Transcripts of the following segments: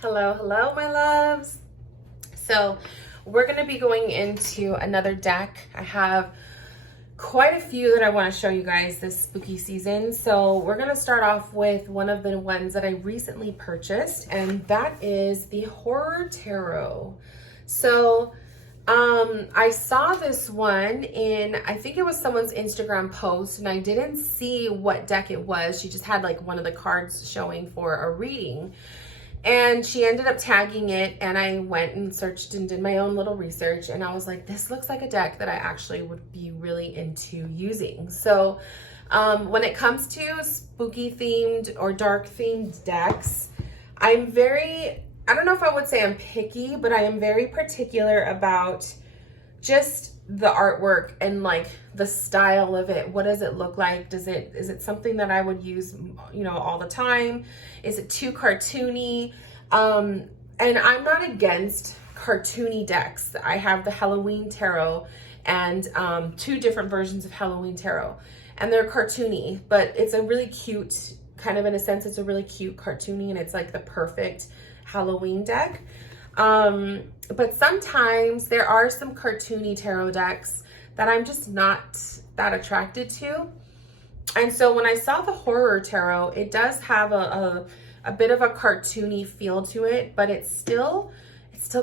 Hello, hello, my loves. So we're going to be going into another deck. I have quite a few that I want to show you guys this spooky season. So we're going to start off with one of the ones that I recently purchased, and that is the Horror Tarot. So I saw this one in, I think it was someone's Instagram post, and I didn't see what deck it was. She just had like one of the cards showing for a reading. And she ended up tagging it, and I went and searched and did my own little research, and I was like, this looks like a deck that I actually would be really into using. So when it comes to spooky themed or dark themed decks, I don't know if I would say I'm picky, but I am very particular about just the artwork and like the style of it. What does it look like? Is it something that I would use, all the time? Is it too cartoony? And I'm not against cartoony decks. I have the Halloween Tarot and two different versions of Halloween Tarot, and they're cartoony, but it's a really cute, kind of in a sense, it's a really cute cartoony, and it's like the perfect Halloween deck. But sometimes there are some cartoony tarot decks that I'm just not that attracted to. And so when I saw the Horror Tarot, it does have a bit of a cartoony feel to it, but it's still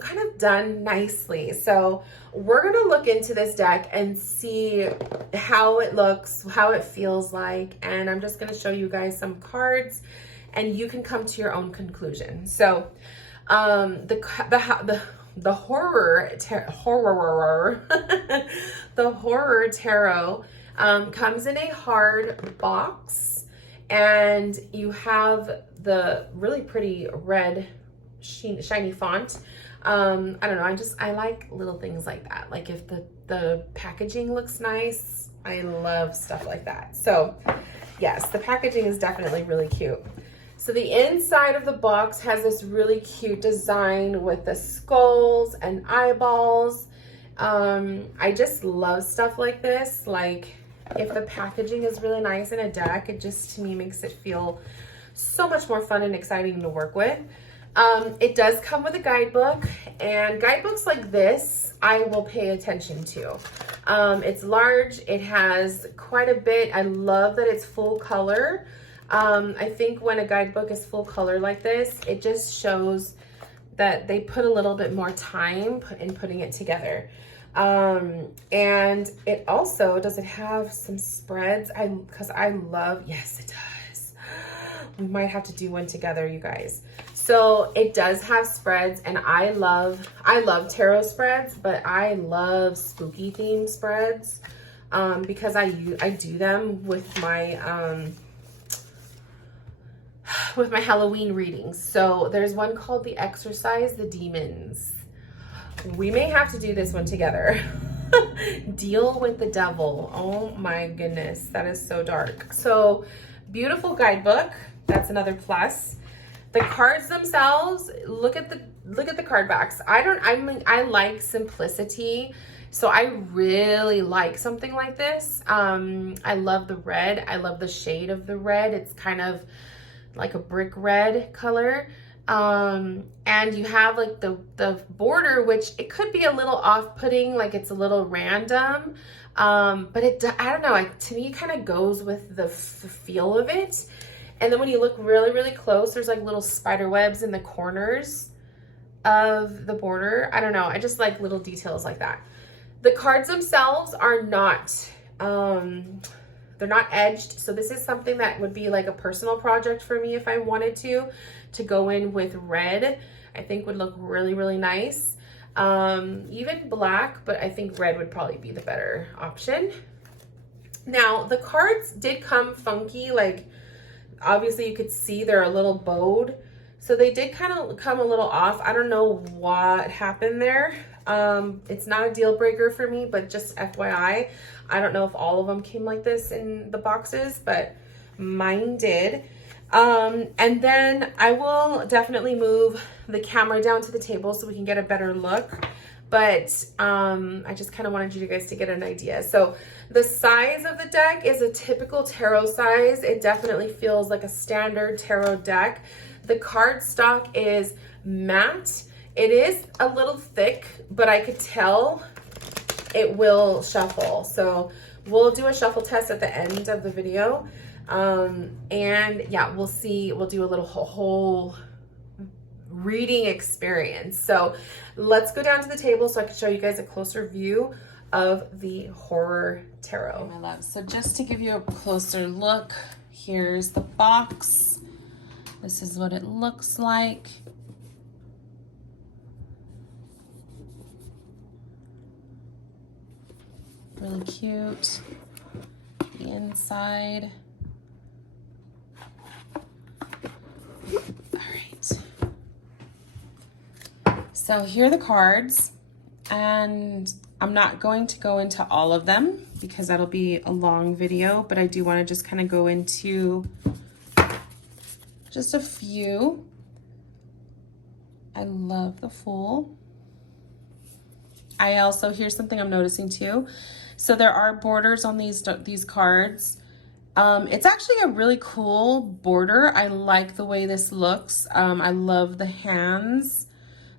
kind of done nicely. So we're going to look into this deck and see how it looks, how it feels like, and I'm just going to show you guys some cards and you can come to your own conclusion. So the Horror the Horror Tarot comes in a hard box, and you have the really pretty red shiny font. I don't know, I like little things like that. Like if the packaging looks nice, I love stuff like that. So yes, the packaging is definitely really cute. So the inside of the box has this really cute design with the skulls and eyeballs. I just love stuff like this. Like if the packaging is really nice in a deck, it just to me makes it feel so much more fun and exciting to work with. It does come with a guidebook, and guidebooks like this I will pay attention to. It's large, it has quite a bit. I love that it's full color. I think when a guidebook is full color like this, it just shows that they put a little bit more time in putting it together. And it also, does it have some spreads? Because I love, yes, it does. We might have to do one together, you guys. So it does have spreads, and I love tarot spreads, but I love spooky themed spreads, because I do them with my Halloween readings. So there's one called The Exorcise the Demons. We may have to do this one together. Deal with the Devil. Oh my goodness, that is so dark. So beautiful guidebook. That's another plus. The cards themselves, look at the card backs. I like simplicity. So I really like something like this. I love the red. I love the shade of the red. It's kind of like a brick red color. And you have like the border, which it could be a little off-putting, like it's a little random. But I don't know, to me it kind of goes with the feel of it. And then when you look really, really close, there's like little spider webs in the corners of the border. I don't know, I just like little details like that. The cards themselves are not, they're not edged. So this is something that would be like a personal project for me if I wanted to go in with red. I think would look really, really nice. Even black, but I think red would probably be the better option. Now, the cards did come funky. Like, obviously you could see they're a little bowed. So they did kind of come a little off. I don't know what happened there. It's not a deal breaker for me, but just FYI, I don't know if all of them came like this in the boxes, but mine did. And then I will definitely move the camera down to the table so we can get a better look. But I just kind of wanted you guys to get an idea. So the size of the deck is a typical tarot size. It definitely feels like a standard tarot deck. The cardstock is matte. It is a little thick, but I could tell it will shuffle. So we'll do a shuffle test at the end of the video. And yeah, we'll see, we'll do a little whole reading experience. So let's go down to the table so I can show you guys a closer view of the Horror Tarot. My love, so just to give you a closer look, here's the box. This is what it looks like. Really cute. The inside. All right. So here are the cards, and I'm not going to go into all of them because that'll be a long video, but I do want to just kind of go into just a few. I love the Fool. I also, here's something I'm noticing too. So there are borders on these cards. It's actually a really cool border. I like the way this looks. I love the hands,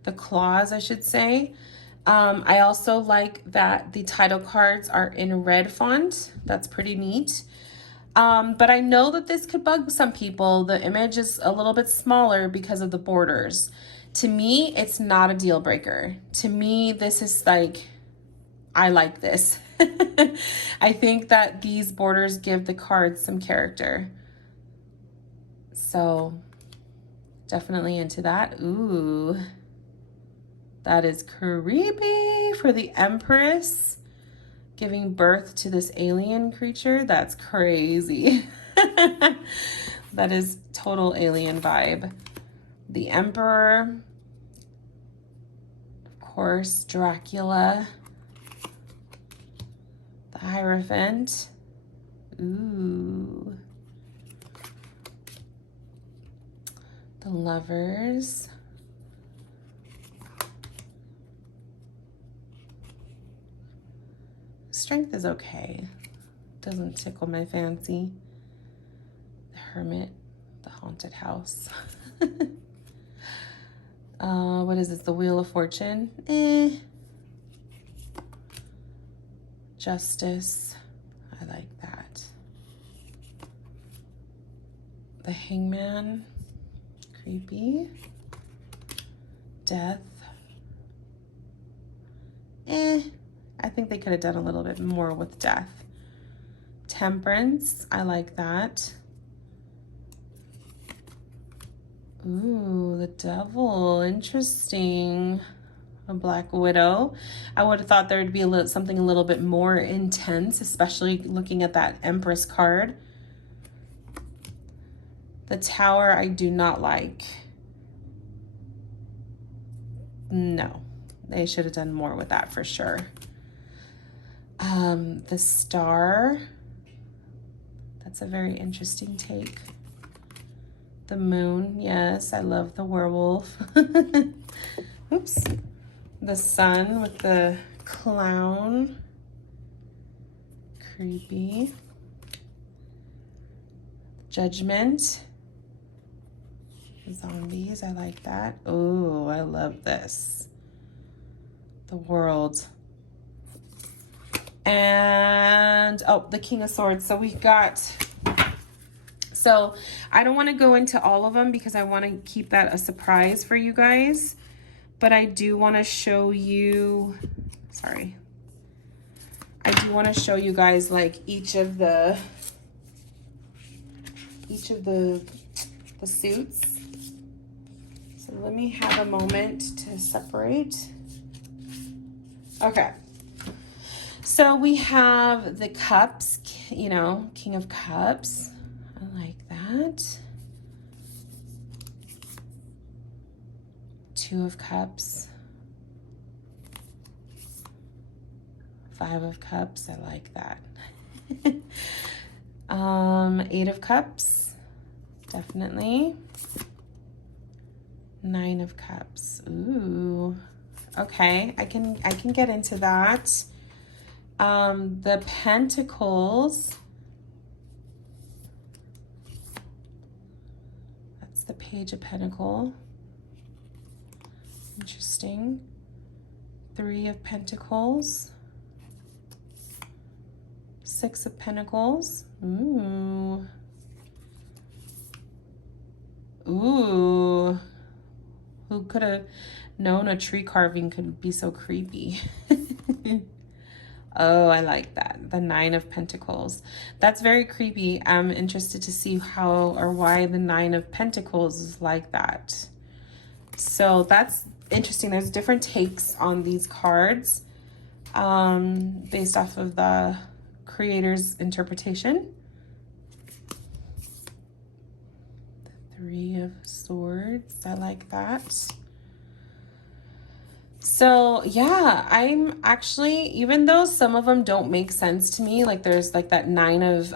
the claws, I should say. I also like that the title cards are in red font. That's pretty neat. But I know that this could bug some people. The image is a little bit smaller because of the borders. To me, it's not a deal breaker. To me, this is like, I like this. I think that these borders give the cards some character. So definitely into that. Ooh, that is creepy for the Empress giving birth to this alien creature. That's crazy. That is total alien vibe. The Emperor, of course, Dracula, the Hierophant, ooh, the Lovers, Strength is okay, doesn't tickle my fancy. The Hermit, the Haunted House. What is this? The Wheel of Fortune? Justice. I like that. The Hangman. Creepy. Death. I think they could have done a little bit more with Death. Temperance. I like that. Ooh, the Devil, interesting. A Black Widow. I would have thought there would be something a little bit more intense, especially looking at that Empress card. The Tower, I do not like. No, they should have done more with that for sure. The Star, that's a very interesting take. The Moon, yes, I love the werewolf. Oops. The Sun with the clown. Creepy. Judgment. Zombies, I like that. Oh, I love this. The World. And, oh, the King of Swords. So we've got... So I don't want to go into all of them because I want to keep that a surprise for you guys. But I do want to show you, sorry. I do want to show you guys like each of the suits. So let me have a moment to separate. Okay. So we have the cups, you know, King of Cups. I like that. Two of Cups. Five of Cups. I like that. Eight of Cups. Definitely. Nine of Cups. Ooh. Okay, I can get into that. The Pentacles. That's the Page of Pentacle. Interesting. Three of Pentacles. Six of Pentacles. Ooh. Ooh. Who could have known a tree carving could be so creepy? Oh, I like that. The Nine of Pentacles. That's very creepy. I'm interested to see how or why the Nine of Pentacles is like that. So that's interesting. There's different takes on these cards based off of the creator's interpretation. The Three of Swords. I like that. So yeah, I'm actually, even though some of them don't make sense to me, like there's like that Nine of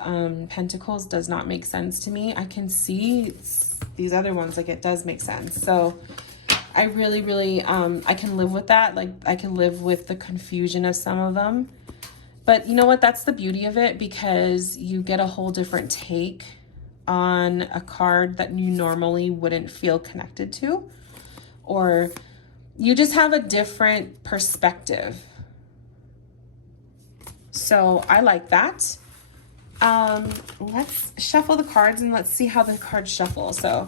Pentacles does not make sense to me. I can see these other ones, like it does make sense. So I really, I can live with that. Like I can live with the confusion of some of them. But you know what? That's the beauty of it, because you get a whole different take on a card that you normally wouldn't feel connected to, or you just have a different perspective. So I like that. Let's shuffle the cards and let's see how the cards shuffle. So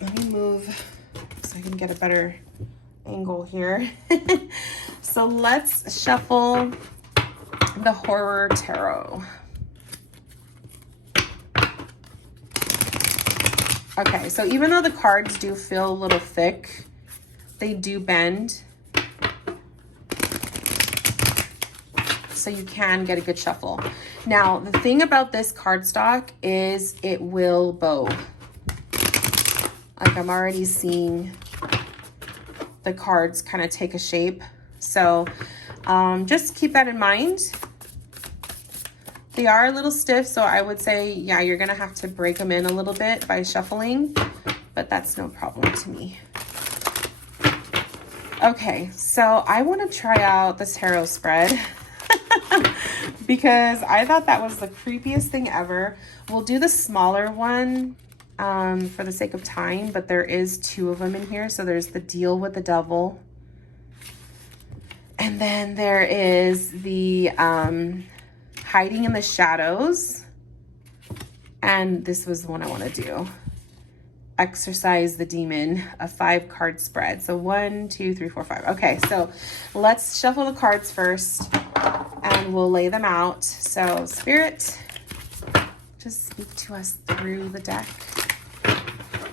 let me move so I can get a better angle here. So let's shuffle the Horror Tarot. Okay, so even though the cards do feel a little thick, they do bend, so you can get a good shuffle. Now, the thing about this cardstock is it will bow. Like I'm already seeing the cards kind of take a shape. So just keep that in mind. They are a little stiff, so I would say, yeah, you're gonna have to break them in a little bit by shuffling, but that's no problem to me. Okay, so I want to try out the tarot spread because I thought that was the creepiest thing ever. We'll do the smaller one for the sake of time, but there is two of them in here. So there's the Deal with the Devil. And then there is the Hiding in the Shadows. And this was the one I want to do. Exorcise the Demon, a 5-card spread. So 1, 2, 3, 4, 5. Okay, so let's shuffle the cards first and we'll lay them out. So Spirit, just speak to us through the deck.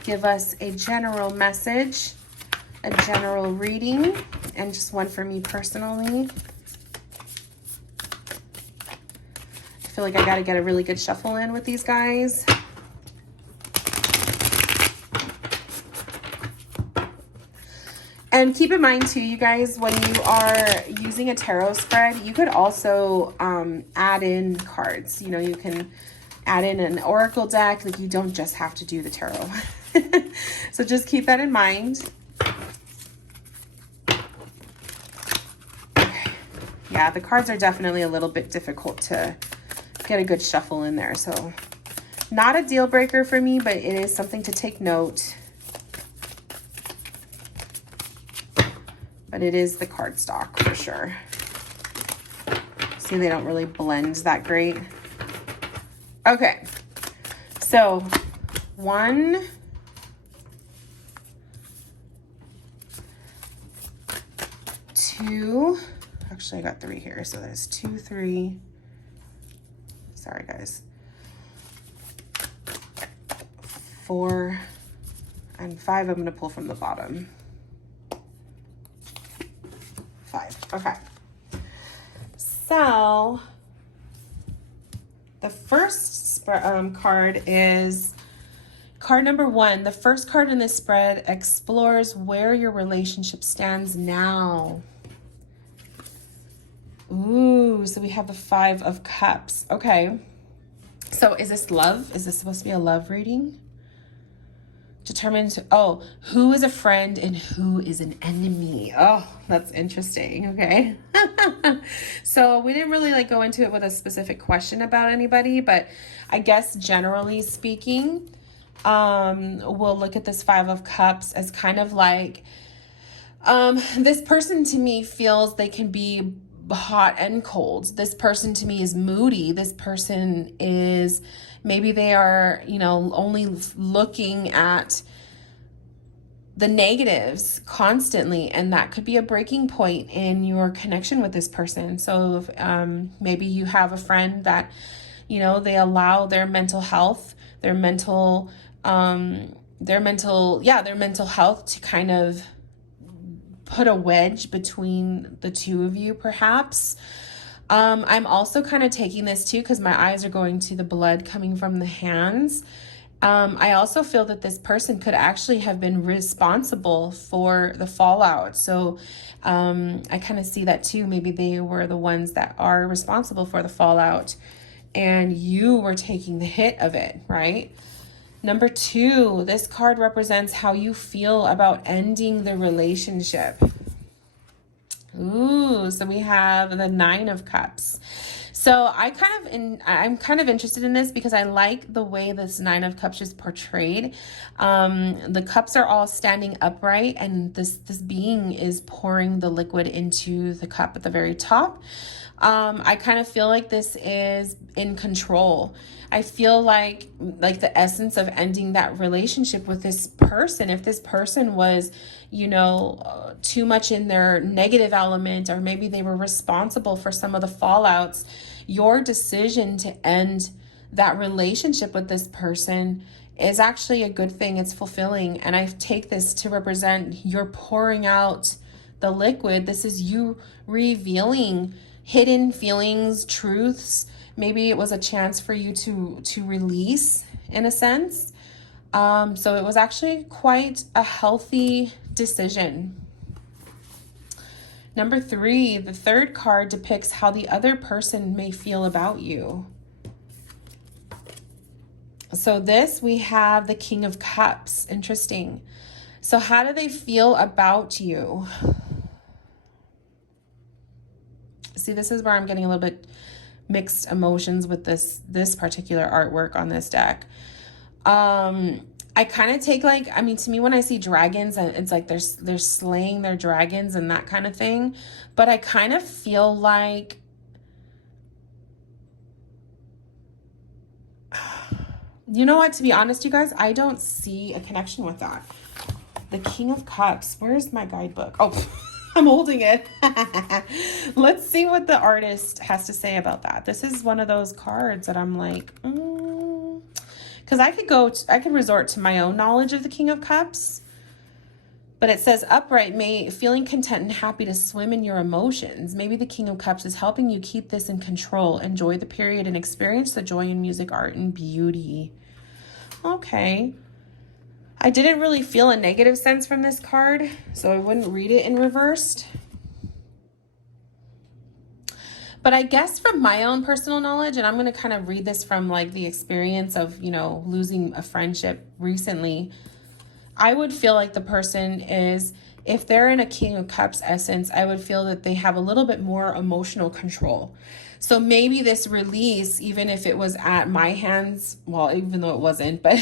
Give us a general message, a general reading, and just one for me personally. I feel like I got to get a really good shuffle in with these guys. And keep in mind too, you guys, when you are using a tarot spread, you could also add in cards. You know, you can add in an oracle deck. Like you don't just have to do the tarot. So just keep that in mind. Okay. Yeah, the cards are definitely a little bit difficult to get a good shuffle in there. So not a deal breaker for me, but it is something to take note. But it is the cardstock for sure. See, they don't really blend that great. Okay, so 1, 2, actually I got 3 here, so there's 2, 3. Sorry guys. 4 and 5 I'm gonna pull from the bottom. 5. Okay. So the first card is card number 1. The first card in this spread explores where your relationship stands now. Ooh, so we have the 5 of Cups. Okay. So is this love? Is this supposed to be a love reading? Determined, oh, who is a friend and who is an enemy? Oh, that's interesting. Okay. So we didn't really like go into it with a specific question about anybody, but I guess generally speaking, we'll look at this Five of Cups as kind of like, this person to me feels they can be hot and cold. This person to me is moody. This person is, maybe they are, you know, only looking at the negatives constantly, and that could be a breaking point in your connection with this person. So maybe you have a friend that, you know, they allow their mental health, their mental health to kind of put a wedge between the two of you, perhaps. I'm also kind of taking this too, because my eyes are going to the blood coming from the hands. I also feel that this person could actually have been responsible for the fallout. So I kind of see that too. Maybe they were the ones that are responsible for the fallout and you were taking the hit of it, right? Number 2, this card represents how you feel about ending the relationship. Ooh, so we have the 9 of Cups. So I'm kind of interested in this because I like the way this 9 of Cups is portrayed. The cups are all standing upright, and this being is pouring the liquid into the cup at the very top. I kind of feel like this is in control. I feel like the essence of ending that relationship with this person, if this person was, you know, too much in their negative element, or maybe they were responsible for some of the fallouts, your decision to end that relationship with this person is actually a good thing. It's fulfilling. And I take this to represent you're pouring out the liquid. This is you revealing hidden feelings, truths. Maybe it was a chance for you to release, in a sense. So it was actually quite a healthy decision. Number 3, the 3rd card depicts how the other person may feel about you. So this, we have the King of Cups. Interesting. So how do they feel about you? See, this is where I'm getting a little bit mixed emotions with this particular artwork on this deck. I kind of take to me, when I see dragons, it's like they're slaying their dragons and that kind of thing. But I kind of feel like, you know what, to be honest, you guys, I don't see a connection with that. The King of Cups. Where's my guidebook? Oh, I'm holding it. Let's see what the artist has to say about that. This is one of those cards that I'm like, because I could resort to my own knowledge of the King of Cups. But it says upright, feeling content and happy to swim in your emotions. Maybe the King of Cups is helping you keep this in control. Enjoy the period and experience the joy in music, art, and beauty. Okay. I didn't really feel a negative sense from this card, so I wouldn't read it in reversed. But I guess from my own personal knowledge, and I'm going to kind of read this from like the experience of, you know, losing a friendship recently, I would feel like the person is, if they're in a King of Cups essence, I would feel that they have a little bit more emotional control. So maybe this release, even if it was at my hands, well, even though it wasn't, but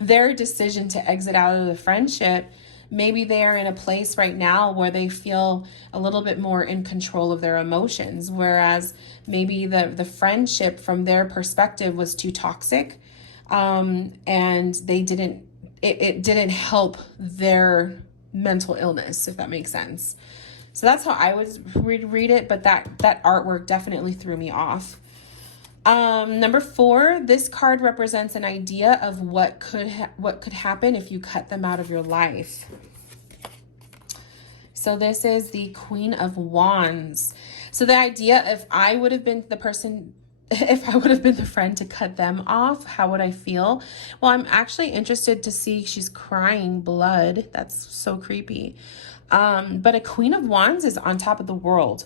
their decision to exit out of the friendship, maybe they are in a place right now where they feel a little bit more in control of their emotions, whereas maybe the friendship from their perspective was too toxic, and they didn't, it didn't help their mental illness, if that makes sense. So that's how I would read it, but that artwork definitely threw me off. Number 4, this card represents an idea of what could happen if you cut them out of your life. So this is the Queen of Wands. So the idea, if I would have been the person, if I would have been the friend to cut them off, how would I feel? Well, I'm actually interested to see, she's crying blood. That's so creepy. But a Queen of Wands is on top of the world.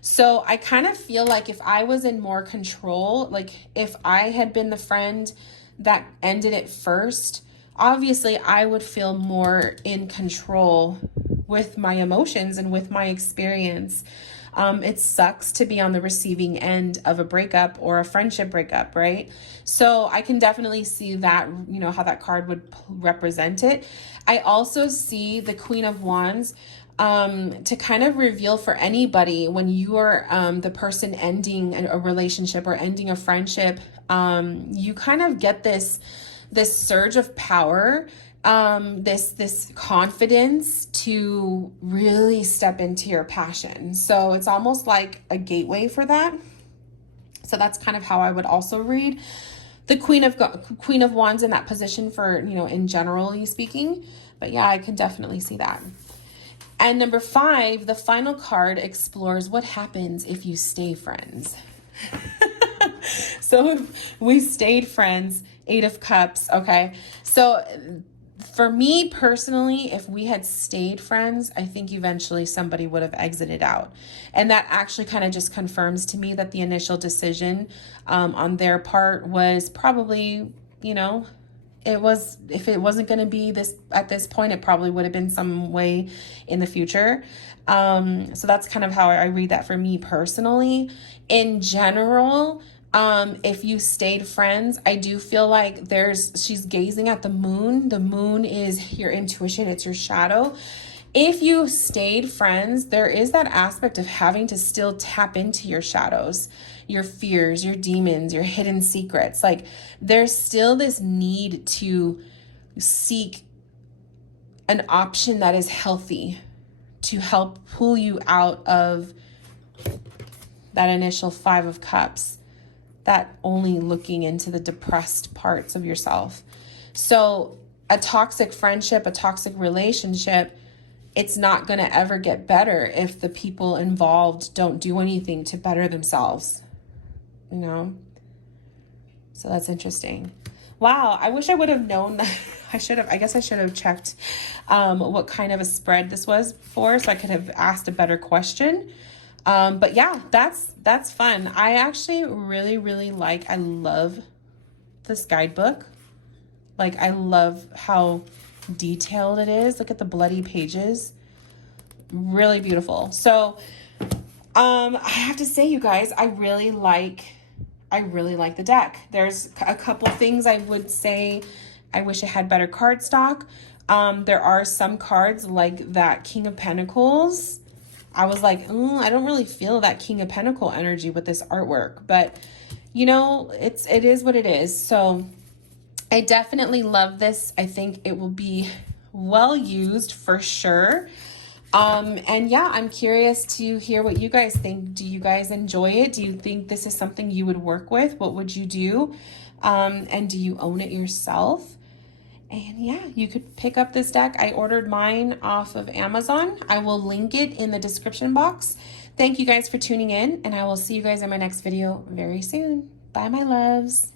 So I kind of feel like if I was in more control, like if I had been the friend that ended it first, obviously I would feel more in control with my emotions and with my experience. It sucks to be on the receiving end of a breakup or a friendship breakup, right? So I can definitely see that, you know, how that card would represent it. I also see the Queen of Wands to kind of reveal for anybody when you are the person ending a relationship or ending a friendship, you kind of get this surge of power, this confidence to really step into your passion. So it's almost like a gateway for that. So that's kind of how I would also read the Queen of Wands in that position for, you know, in generally speaking. But yeah, I can definitely see that. And number 5, the final card explores what happens if you stay friends. So if we stayed friends, 8 of Cups, okay? So for me personally, if we had stayed friends, I think eventually somebody would have exited out. And that actually kind of just confirms to me that the initial decision on their part was probably, you know, if it wasn't going to be this at this point, it probably would have been some way in the future. So that's kind of how I read that for me personally. In general, if you stayed friends, I do feel like she's gazing at the moon. The moon is your intuition. It's your shadow. If you stayed friends, there is that aspect of having to still tap into your shadows, your fears, your demons, your hidden secrets. Like there's still this need to seek an option that is healthy to help pull you out of that initial 5 of Cups, that only looking into the depressed parts of yourself. So a toxic friendship, a toxic relationship, it's not going to ever get better if the people involved don't do anything to better themselves, you know? So that's interesting. Wow, I wish I would have known that. I guess I should have checked what kind of a spread this was for, so I could have asked a better question. But yeah, that's fun. I actually really I love this guidebook. Like I love how detailed it is. Look at the bloody pages. Really beautiful. So I have to say, you guys, I really like the deck. There's a couple things I would say I wish it had better card stock. There are some cards like that King of Pentacles. I was like, I don't really feel that King of Pentacle energy with this artwork, but you know, it is what it is. So I definitely love this. I think it will be well used for sure. And yeah, I'm curious to hear what you guys think. Do you guys enjoy it? Do you think this is something you would work with? What would you do? And do you own it yourself? And yeah, you could pick up this deck. I ordered mine off of Amazon. I will link it in the description box. Thank you guys for tuning in, and I will see you guys in my next video very soon. Bye, my loves.